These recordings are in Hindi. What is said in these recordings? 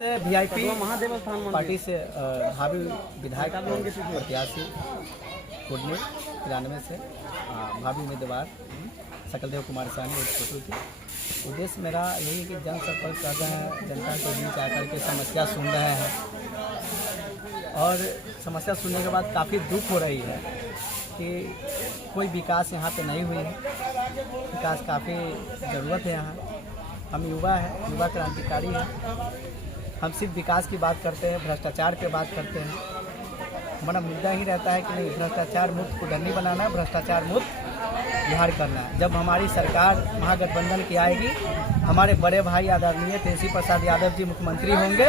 वीआईपी पार्टी से भावी विधायक प्रत्याशी कुडनी 93 से भावी उम्मीदवार सकलदेव कुमार साहनी एक फोटो थी। उद्देश्य मेरा यही है कि जनसंपर्क कर रहे हैं, जनता के बीच आकर के समस्या सुन रहे हैं और समस्या सुनने के बाद काफ़ी दुख हो रही है कि कोई विकास यहाँ पे नहीं हुई है। विकास काफ़ी ज़रूरत है यहाँ। हम युवा हैं, युवा क्रांतिकारी हैं। हम सिर्फ विकास की बात करते हैं, भ्रष्टाचार पे बात करते हैं। हमारा मुद्दा ही रहता है कि नहीं, भ्रष्टाचार मुक्त कुडनी बनाना है, भ्रष्टाचार मुक्त बिहार करना है। जब हमारी सरकार महागठबंधन की आएगी, हमारे बड़े भाई आदरणीय तेजस्वी प्रसाद यादव जी मुख्यमंत्री होंगे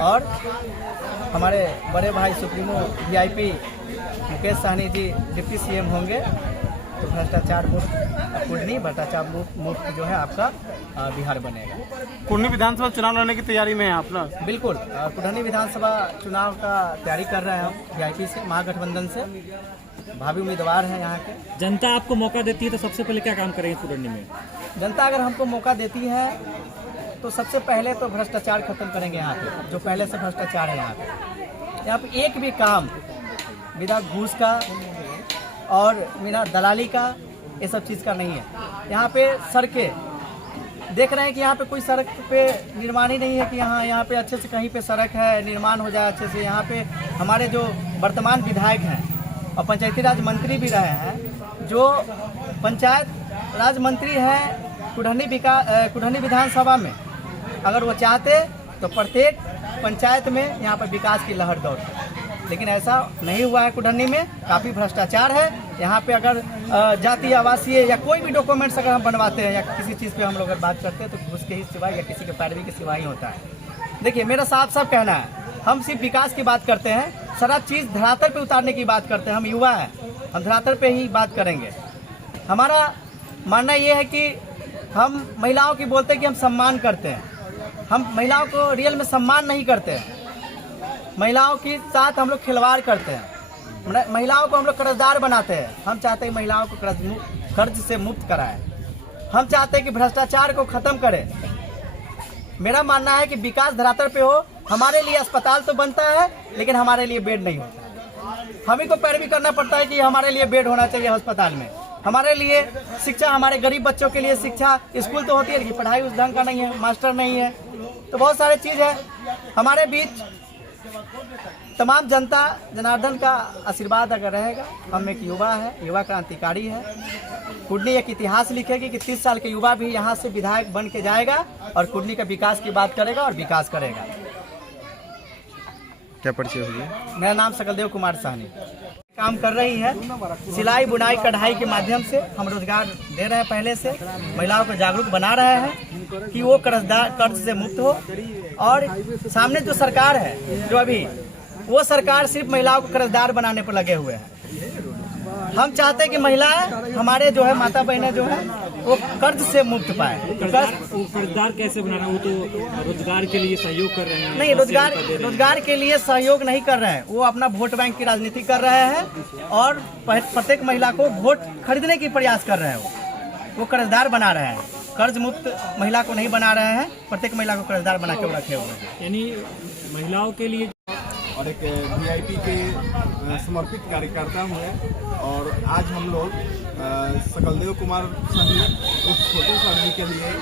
और हमारे बड़े भाई सुप्रीमो वीआईपी मुकेश सहनी जी डिप्टी सीएम होंगे, तो भ्रष्टाचार मुक्त कुडनी, भ्रष्टाचार मुक्त जो है आपका बिहार बनेगा। कुडनी विधानसभा चुनाव लड़ने की तैयारी में है आप ना? बिल्कुल, कुडनी विधानसभा चुनाव का तैयारी कर रहे हैं हम वीआईपी से, महागठबंधन से भावी उम्मीदवार हैं यहाँ के। जनता आपको मौका देती है तो सबसे पहले क्या काम करेंगे कुडनी में? जनता अगर हमको मौका देती है तो सबसे पहले तो भ्रष्टाचार खत्म करेंगे यहाँ पे। जो पहले से भ्रष्टाचार है यहाँ पे एक भी काम बिना घूस का और बिना दलाली का, ये सब चीज़ का नहीं है। यहाँ पे सड़कें देख रहे हैं कि यहाँ पे कोई सड़क पे निर्माण ही नहीं है कि यहाँ पे अच्छे से कहीं पे सड़क है, निर्माण हो जाए अच्छे से। यहाँ पे हमारे जो वर्तमान विधायक हैं और पंचायती राज मंत्री भी रहे हैं, जो पंचायत राज मंत्री हैं कुडनी विधानसभा में, अगर वो चाहते तो प्रत्येक पंचायत में यहाँ पर विकास की लहर दौड़ती, लेकिन ऐसा नहीं हुआ है। कुडनी में काफ़ी भ्रष्टाचार है। यहाँ पे अगर जाति आवासीय या कोई भी डॉक्यूमेंट्स अगर हम बनवाते हैं या किसी चीज़ पे हम लोग अगर बात करते हैं तो घूस के ही सिवाय या किसी के पैरवी के सिवाय ही होता है। देखिए, मेरा साफ साफ कहना है, हम सिर्फ विकास की बात करते हैं, सारा चीज़ धरातल पे उतारने की बात करते हैं। हम युवा हैं, हम धरातल पे ही बात करेंगे। हमारा मानना ये है कि हम महिलाओं की बोलते हैं कि हम सम्मान करते हैं, हम महिलाओं को रियल में सम्मान नहीं करते हैं। महिलाओं के साथ हम लोग खिलवाड़ करते हैं, महिलाओं को हम लोग कर्जदार बनाते हैं। हम चाहते हैं महिलाओं को कर्ज से मुक्त कराएं। हम चाहते हैं कि भ्रष्टाचार को खत्म करें। मेरा मानना है कि विकास धरातल पे हो। हमारे लिए अस्पताल तो बनता है, लेकिन हमारे लिए बेड नहीं होता। हम ही को पैरवी करना पड़ता है कि हमारे लिए बेड होना चाहिए अस्पताल में। हमारे लिए शिक्षा, हमारे गरीब बच्चों के लिए शिक्षा, स्कूल तो होती है लेकिन पढ़ाई उस ढंग का नहीं है, मास्टर नहीं है, तो बहुत सारे चीज़ है। हमारे बीच तमाम जनता जनार्दन का आशीर्वाद अगर रहेगा, हम एक युवा है, युवा क्रांतिकारी है। कुडनी एक इतिहास लिखेगी कि 30 साल के युवा भी यहाँ से विधायक बन के जाएगा और कुडनी का विकास की बात करेगा और विकास करेगा। क्या परिचय हुई? मेरा नाम सकलदेव कुमार साहनी। काम कर रही है, सिलाई बुनाई कढ़ाई के माध्यम से हम रोजगार दे रहे हैं। पहले से महिलाओं को जागरूक बना रहे हैं कि वो कर्ज से मुक्त हो। और सामने जो सरकार है, जो अभी वो सरकार सिर्फ महिलाओं को कर्जदार बनाने पर लगे हुए हैं। हम चाहते हैं कि महिलाएं, हमारे जो है माता बहनें जो है, वो कर्ज से मुक्त पाए। कर्जदार कैसे बनाना? वो तो रोजगार के लिए सहयोग कर रहे हैं। नहीं, रोजगार के लिए सहयोग नहीं कर रहे हैं, वो अपना वोट बैंक की राजनीति कर रहे हैं और प्रत्येक महिला को वोट खरीदने की प्रयास कर रहे हैं। वो कर्जदार बना रहे हैं, कर्ज मुक्त महिला को नहीं बना रहे हैं, प्रत्येक महिला को कर्जदार बना के रखे हुए हैं। यानी महिलाओं के लिए और एक वीआईपी के समर्पित कार्यकर्ता हुए। और आज हम लोग सकलदेव कुमार साहनी उस छोटे सब्जी के लिए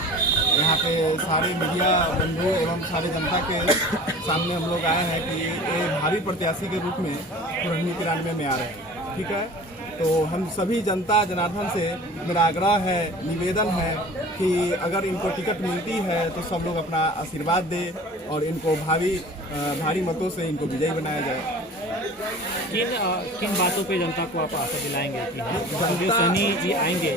यहाँ पे सारे मीडिया बंधु एवं सारे जनता के सामने हम लोग आए हैं कि ये भावी प्रत्याशी के रूप में कुडनी 93 में आ रहे हैं। ठीक है, तो हम सभी जनता जनार्दन से मेरा आग्रह है, निवेदन है कि अगर इनको टिकट मिलती है तो सब लोग अपना आशीर्वाद दे और इनको भारी मतों से इनको विजयी बनाया जाए। किन बातों पे जनता को आप आशा दिलाएंगे कि हाँ संजय सहनी जी आएंगे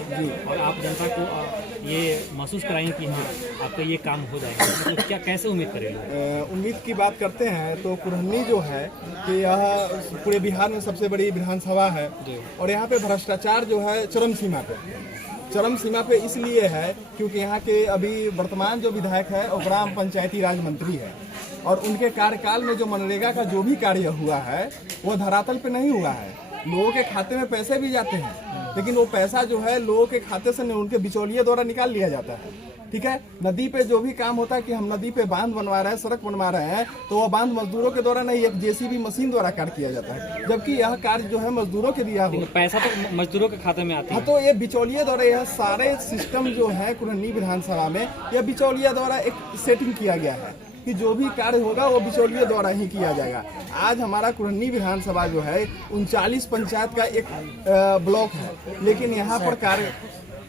और आप जनता को ये महसूस कराएंगे कि हाँ आपका ये काम हो जाएगा? मतलब क्या, कैसे उम्मीद करेंगे? उम्मीद की बात करते हैं तो कुडनी जो है कि यह पूरे बिहार में सबसे बड़ी विधानसभा है और यहाँ पे भ्रष्टाचार जो है चरम सीमा पे इसलिए है क्योंकि यहाँ के अभी वर्तमान जो विधायक है वो ग्राम पंचायती राज मंत्री है और उनके कार्यकाल में जो मनरेगा का जो भी कार्य हुआ है वो धरातल पे नहीं हुआ है। लोगों के खाते में पैसे भी जाते हैं, लेकिन वो पैसा जो है लोगों के खाते से नहीं, उनके बिचौलिए द्वारा निकाल लिया जाता है। ठीक है। नदी पे जो भी काम होता है कि हम नदी पे बांध बनवा रहे हैं, सड़क बनवा रहे हैं, तो वह बांध मजदूरों के द्वारा नहीं, एक जेसीबी मशीन द्वारा कार्य किया जाता है, जबकि यह कार्य जो है मजदूरों के दिया हुआ। पैसा तो मजदूरों के खाते में आता हाँ, है। तो ये बिचौलिए द्वारा यह सारे सिस्टम जो है कुरहनी विधानसभा में, यह बिचौलिया द्वारा एक सेटिंग किया गया है कि जो भी कार्य होगा वो बिचौलिए द्वारा ही किया जाएगा। आज हमारा कुरहनी विधानसभा जो है 39 पंचायत का एक ब्लॉक है, लेकिन यहाँ पर कार्य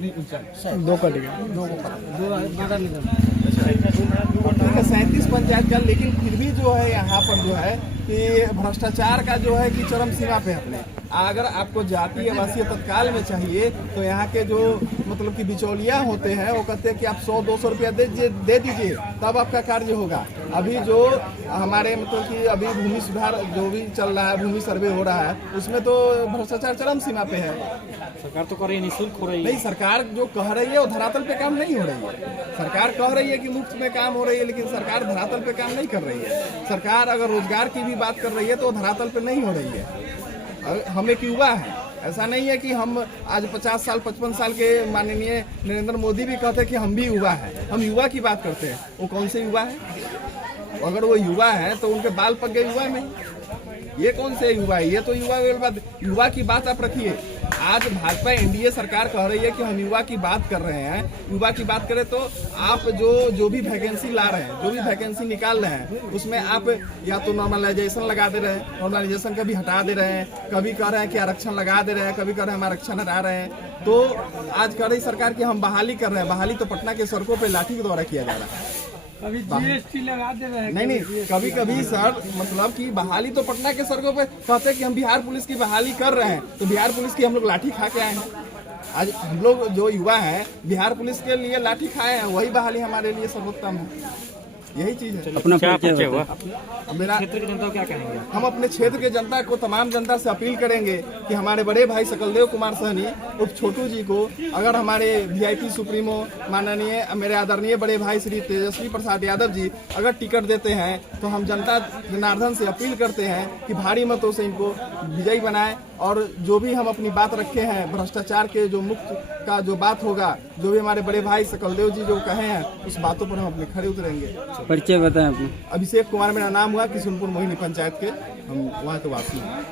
37 पंचायत का, लेकिन फिर भी जो है यहाँ पर जो है कि भ्रष्टाचार का जो है कि चरम सीमा पे अपने। अगर आपको जाति आवासीय तत्काल में चाहिए तो यहाँ के जो मतलब कि बिचौलिया होते हैं वो कहते हैं कि आप 100-200 रुपया दे दीजिए तब आपका कार्य होगा। अभी जो हमारे मतलब कि अभी भूमि सुधार जो भी चल रहा है, भूमि सर्वे हो रहा है, उसमें तो भ्रष्टाचार चरम सीमा पे है। सरकार तो कर रही है, निःशुल्क हो रही है। नहीं, सरकार जो कह रही है वो धरातल पे काम नहीं हो रही है। सरकार कह रही है कि मुफ्त में काम हो रही है, लेकिन सरकार धरातल पे काम नहीं कर रही है। सरकार अगर रोजगार की भी बात कर रही है तो धरातल पे नहीं हो रही है। हम एक युवा है, ऐसा नहीं है कि हम आज 50 साल 55 साल के माननीय नरेंद्र मोदी भी कहते हैं कि हम भी युवा हैं। हम युवा की बात करते हैं। वो कौन से युवा है? अगर वो युवा है तो उनके बाल पक गए युवा में। ये कौन से युवा है? ये तो युवा की बात आप रखिए। आज भाजपा एनडीए सरकार कह रही है कि हम युवा की बात कर रहे हैं। युवा की बात करें तो आप जो भी वैकेंसी ला रहे हैं, जो भी वैकेंसी निकाल रहे हैं, उसमें आप या तो नॉर्मलाइजेशन लगा दे रहे हैं, नॉर्मलाइजेशन कभी हटा दे रहे हैं, कभी कह रहे हैं कि आरक्षण लगा दे रहे हैं, कभी कह रहे हैं हम आरक्षण हटा रहे हैं। तो आज कह रही सरकार कि हम बहाली कर रहे हैं। बहाली तो पटना के सड़कों पर लाठी के द्वारा किया जा रहा है। अभी जीएसटी लगा दे रहे हैं। नहीं, कभी कभी सर मतलब कि बहाली तो पटना के सड़कों पे कहते हैं कि हम बिहार पुलिस की बहाली कर रहे हैं, तो बिहार पुलिस की हम लोग लाठी खा के आए हैं। आज हम लोग जो युवा हैं बिहार पुलिस के लिए लाठी खाए हैं, वही बहाली हमारे लिए सर्वोत्तम है। यही चीज है। अपना परिचय हुआ। मेरा क्षेत्र की जनता को क्या कहेंगे? हम अपने क्षेत्र के जनता को, तमाम जनता से अपील करेंगे कि हमारे बड़े भाई सकलदेव कुमार सहनी उर्फ छोटू जी को, अगर हमारे वीआईपी सुप्रीमो माननीय मेरे आदरणीय बड़े भाई श्री तेजस्वी प्रसाद यादव जी अगर टिकट देते हैं तो हम जनता जनार्दन से अपील करते हैं कि भारी मतों से इनको विजयी बनाएं। और जो भी हम अपनी बात रखे हैं भ्रष्टाचार के जो मुक्त का जो बात होगा, जो भी हमारे बड़े भाई सकलदेव जी जो कहे हैं, उस बातों पर हम अपने खड़े उतरेंगे। परिचय बताएं अपना। अभिषेक कुमार मेरा नाम हुआ, किशुनपुर मोहिनी पंचायत के, हम वहाँ के वासी हैं।